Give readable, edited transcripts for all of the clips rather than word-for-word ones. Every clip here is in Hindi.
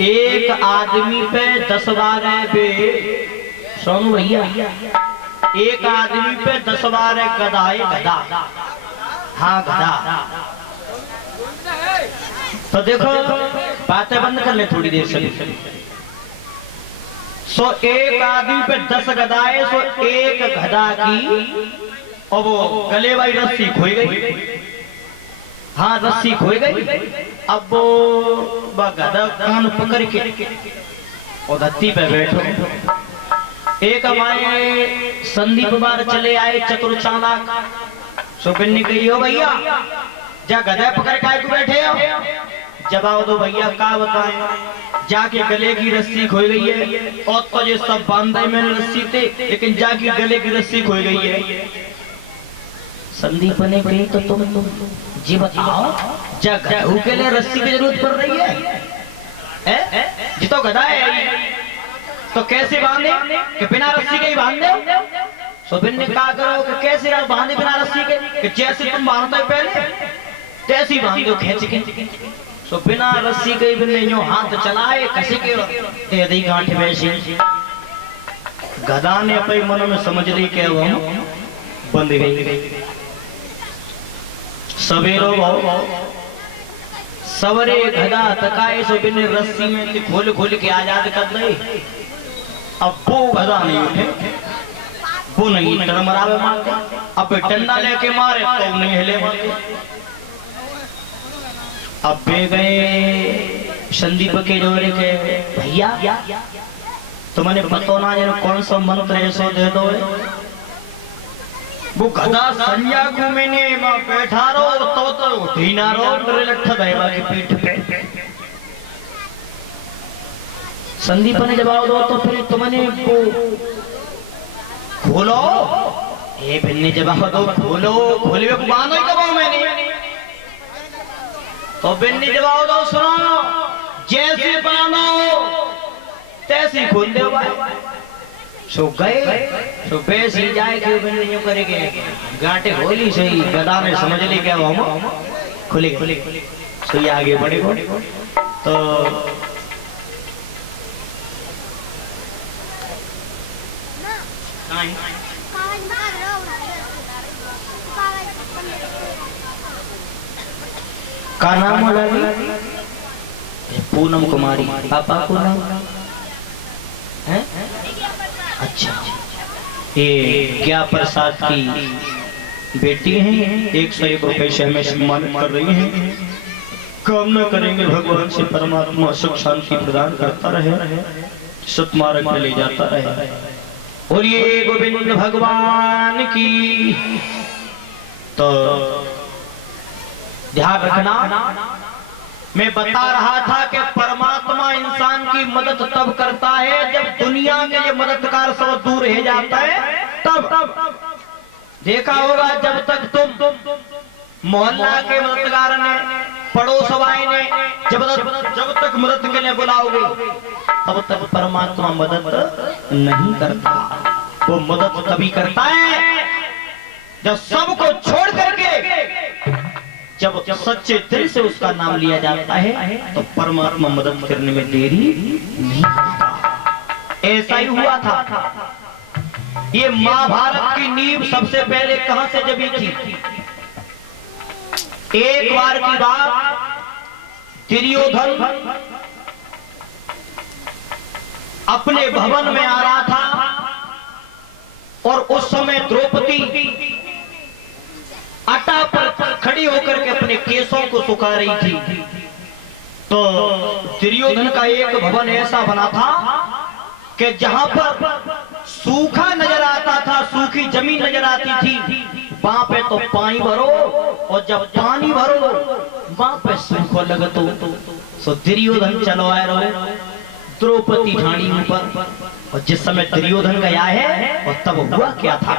एक आदमी पे 10-12 पे सोनू भैया, एक आदमी पे 10-12 गधा है, गधा। हाँ गधा। तो देखो बातें बंद कर ले थोड़ी देर से। सो एक आदमी पे 10 गधाए, सो एक गधा की और वो गले वाली रस्सी खोई गई। हाँ रस्सी खोई गई। अब वो गधा कान पकड़ के और धरती पे बैठो। एक हमारे संदीप बार चले आए चतुर चालाक। सो बिन्नी कही हो भैया जा गधा पकड़ के बैठे हो, जवाब दो भैया क्या बताएं। जाके गले की रस्सी खोई गई है और तो ये सब बांधे मैंने रस्सी थे, लेकिन जाके गले की रस्सी खोई गई है। संदीप ने कही तो तुम जी बताओ जा गधे के लिए रस्सी की जरूरत पड़ रही है? जी तो गधा है तो कैसे बांधे कि बिना रस्सी के ही बांधे। सुबिन ने कहा करो कि कैसे बांधे बिना रस्सी के, कि जैसे तुम बांधते हो पहले तैसे ही बांधो खींच के। सो बिना रस्सी के बिना यूं हाथ चलाए कसे के तेरी गांठ वैसी। गधा ने अपने मन में समझ ली कि वो बंद गई। सवेरो सवरे गधा तकाए सो बिन रस्सी में खोल खोल के आजाद कर दे। अब वो गधा नहीं उठे, वो नहीं टरमरावे मारते। अब डंडा लेके मारे तो नहीं हिले मारते। अब बे गए संदीप के जोरे के भैया तुमने पता ना जाने कौन सा मंत्र है सो दे दो। वो गधा संज्ञा को मैंने बैठा रो तो उठी ना रो मेरे लट्ठ देवा की पीठ पे। संदीप ने जवाब दो तो फिर तुमने को खोलो। ए बिन्नी जवाब दो खोलो, खोले को बांधो ही कब मैंने। तो बिन्नी जवाब दो सुनो जैसे बांधो तैसे खोल दो भाई। सो गए सो बेस ही जाए कि बिन्नी यूं करेंगे गांठे खोली सही। गधा ने समझ ली क्या वो खुले खुले सो ये आगे बढ़ेगा। तो का नाम होला पूनम कुमारी, पापा को नाम है? अच्छा ये ज्ञा प्रसाद की बेटी हैं। 101 रुपए से हमें सम्मानित कर रही हैं। कामना करेंगे भगवान से परमात्मा सुख शांति प्रदान करता रहे, सतमार्ग में ले जाता रहे। बोलिए गोविंद भगवान की। तो ध्यान रखना मैं बता रहा था कि परमात्मा इंसान की मदद तब करता है जब दुनिया के लिए मददगार सब दूर रह जाता है। तब देखा होगा जब तक तुम मोहल्ला के मददगार ने पड़ोस वाले ने जब तक मदद के लिए बुलाओगे तब तक परमात्मा मदद नहीं करता। वो मदद तभी करता है जब सबको छोड़ करके जब सच्चे दिल से उसका नाम लिया जाता है तो परमात्मा मदद करने में देरी नहीं करता। ऐसा ही हुआ था। ये महाभारत की नींव सबसे पहले कहां से जमी थी? एक बार की बात, दुर्योधन अपने भवन में आ रहा था और उस समय द्रौपदी आटा पर खड़ी होकर के अपने केसों को सुखा रही थी। तो दुर्योधन का एक भवन ऐसा बना था कि जहां पर सूखा नजर आता था, सूखी जमीन नजर आती थी, वहां पे तो पानी भरो और जब पानी भरो वहां पे सूखो लगतो। सो दुर्योधन चलो आए रहो द्रौपदी ठाणी ऊपर। और जिस समय दुर्योधन गया है और तब हुआ क्या था?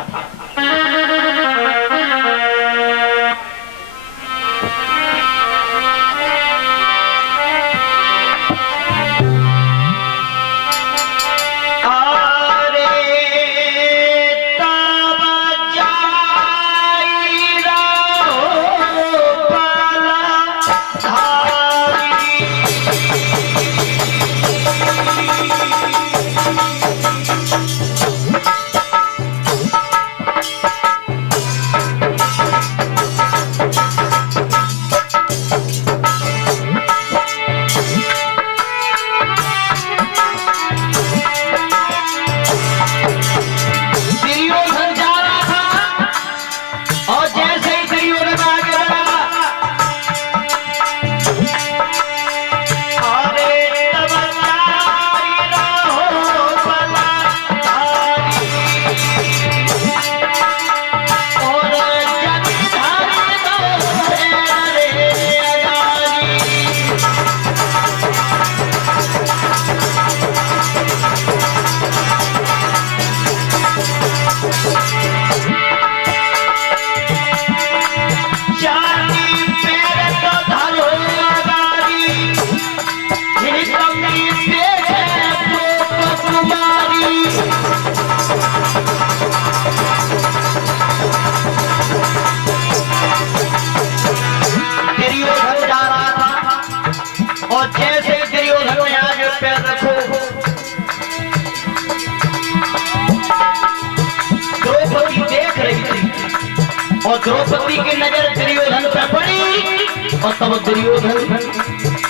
और तब दुर्योधन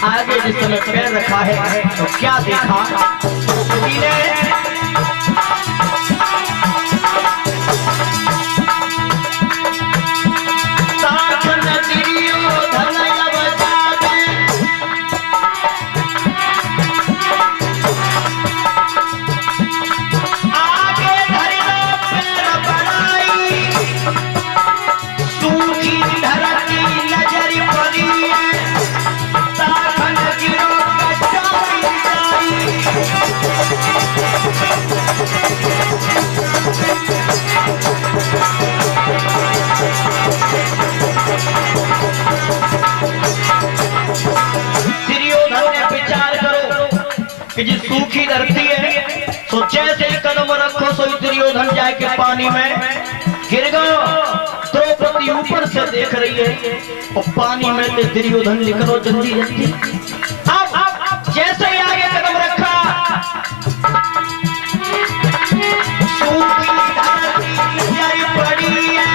आगे जिस समय पैर रखा है तो क्या देखा कि जिस सूखी धरती है सो जैसे कदम रखो सो दुर्योधन जाए के पानी में गिर गयो। द्रौपदी ऊपर से देख रही है और पानी में से दुर्योधन निकलो जल्दी जल्दी। अब जैसे ही आगे कदम रखा सूखी धरती जाई पड़ी है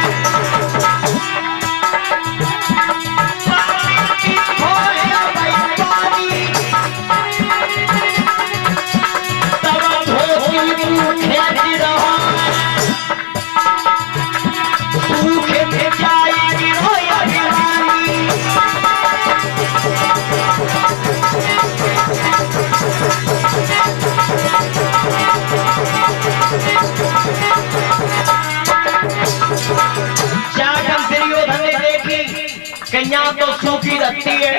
यहाँ तो सूखी धरती है।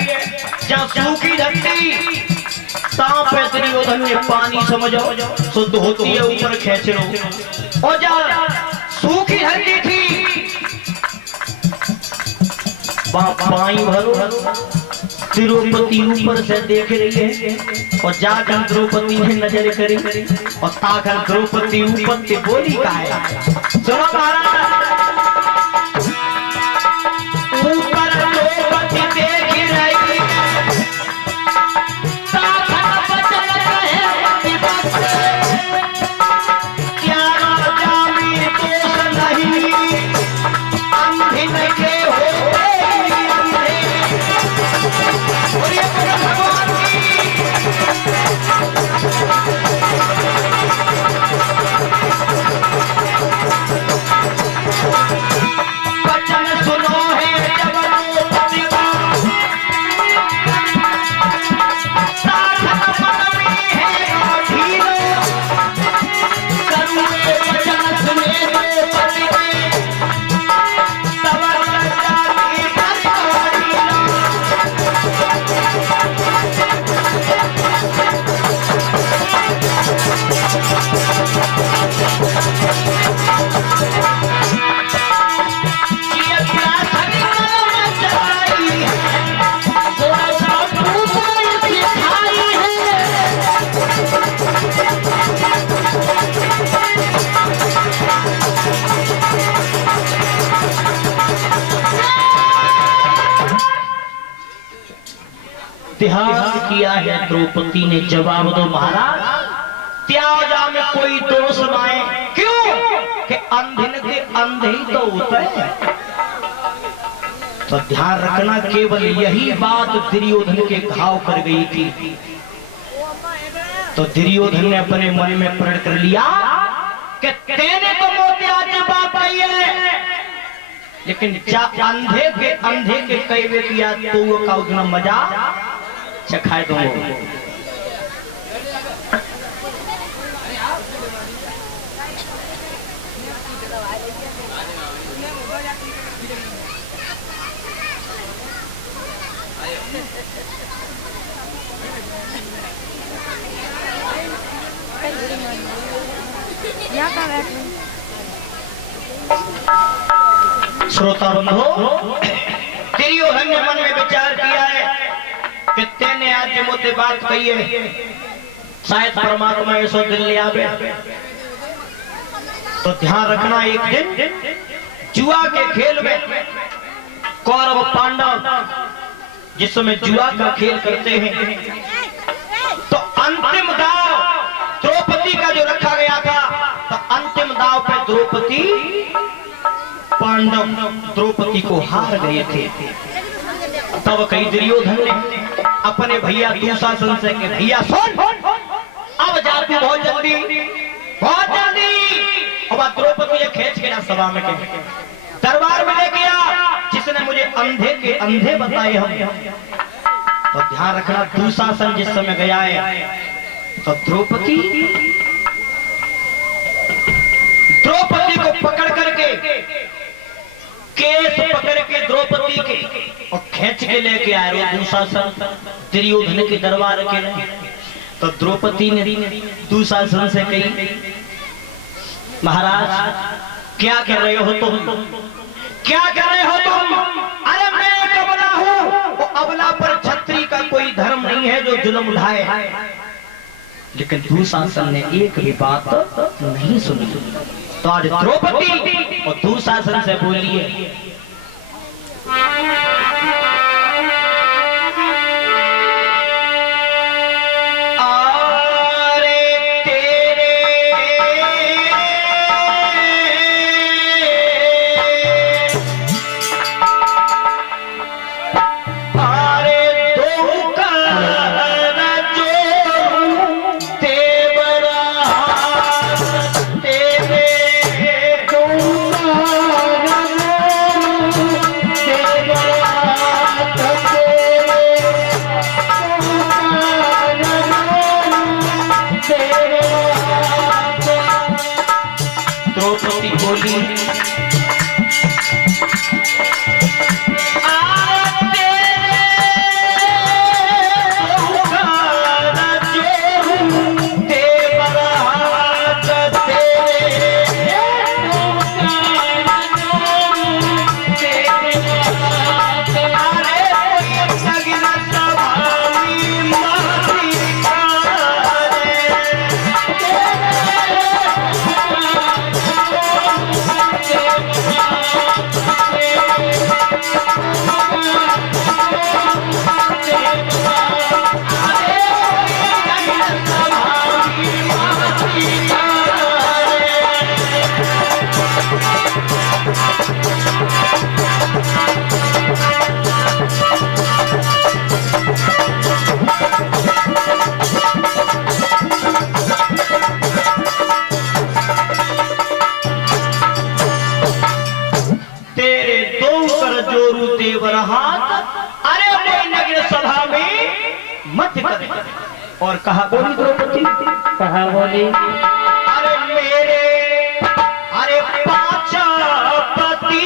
जहाँ सूखी धरती ताप पे दुर्योधन ने पानी समझो शुद्ध होती है ऊपर खींच लो। और जहाँ सूखी धरती थी पानी भरो द्रौपदी ऊपर से देख रही है और जाकर द्रौपदी ने नजर करी और ताकर द्रौपदी ऊपर से बोली का है सुनो महाराज ध्यान किया है द्रौपदी ने जवाब दो महाराज त्याजा में कोई दोष न आए क्यों कि अंधे के अंधे ही तो होते हैं। तो ध्यान रखना केवल यही बात दुर्योधन के घाव कर गई थी। तो दुर्योधन ने अपने मन में प्रण कर लिया कि तेने तो मोते आज बात आई है लेकिन अंधे के कई वे किया तो वो का उतना मजा चखाए दो। श्रोता बंधु दुर्योधन ने मन में विचार किया है कि तेने आज मोते बात कही है शायद परमात्मा ऐसा दिल ले आवे। तो ध्यान रखना एक दिन जुआ के खेल में कौरव पांडव जिस समय जुआ का खेल करते हैं तो अंतिम दाव द्रौपदी का जो रखा गया था तो अंतिम दाव पे द्रौपदी पांडव द्रौपदी को हार गए थे। तब कई दुर्योधन ने अपने भैया दुशासन से के भैया सुन, अब जा तू बहुत जल्दी बहुत जल्दी। अब द्रौपदी खींच के ना सभा में के दरबार में लेके आ, जिसने मुझे अंधे के अंधे बताए हम। तो ध्यान रखना दुशासन जिस समय गया है तो द्रौपदी को पकड़ करके केस पकड़ के द्रौपदी के और खींच के लेके आए दुशासन दुर्योधन के दरबार के। तो द्रौपदी ने दुशासन से कही, महाराज क्या कर रहे हो तुम, क्या कर रहे हो तुम? अरे मैं एक अबला हूं, वो अबला पर छत्री का कोई धर्म नहीं है जो जुल्म उठाए। लेकिन दुशासन ने एक भी बात नहीं सुनी। तो आज द्रौपदी और दुशासन से बोलिए, द्रौपदी बोली, अरे कोई नगर सभा में मत कर। और कहा बोली द्रौपदी, कहा बोली, अरे मेरे अरे पांच पति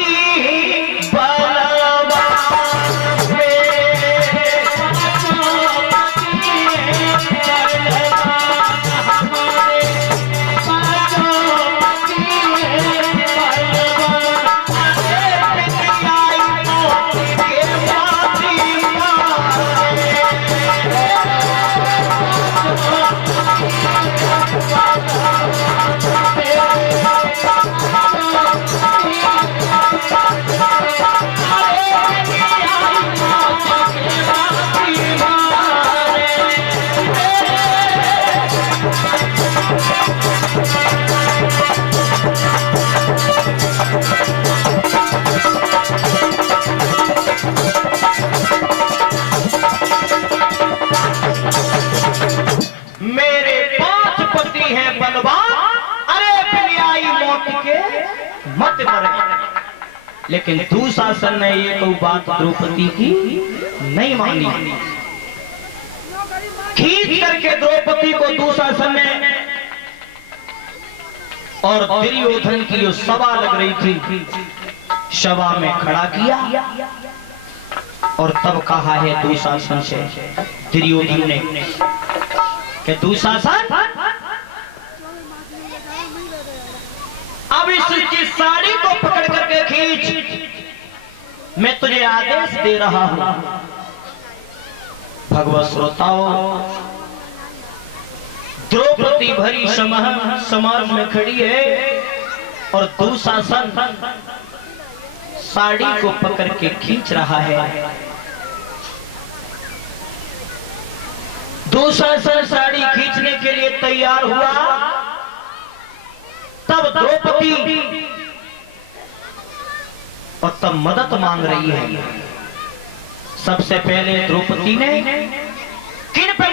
मत मरे। लेकिन दुशासन ने ये तो बात द्रौपदी की नहीं मानी। खींच करके द्रौपदी को दुशासन ने और दुर्योधन की जो सभा लग रही थी सभा में खड़ा किया और तब कहा है दुशासन से दुर्योधन ने कि दुशासन अब इसकी साड़ी को पकड़ करके खींच, मैं तुझे आदेश दे रहा हूं। भगवत श्रोताओं, द्रौपदी भरी समाज में खड़ी है और दुशासन साड़ी को पकड़ के खींच रहा है। दुशासन साड़ी खींचने के लिए तैयार हुआ, तब द्रौपदी और तब मदद मांग रही है। सबसे पहले द्रौपदी ने किन पे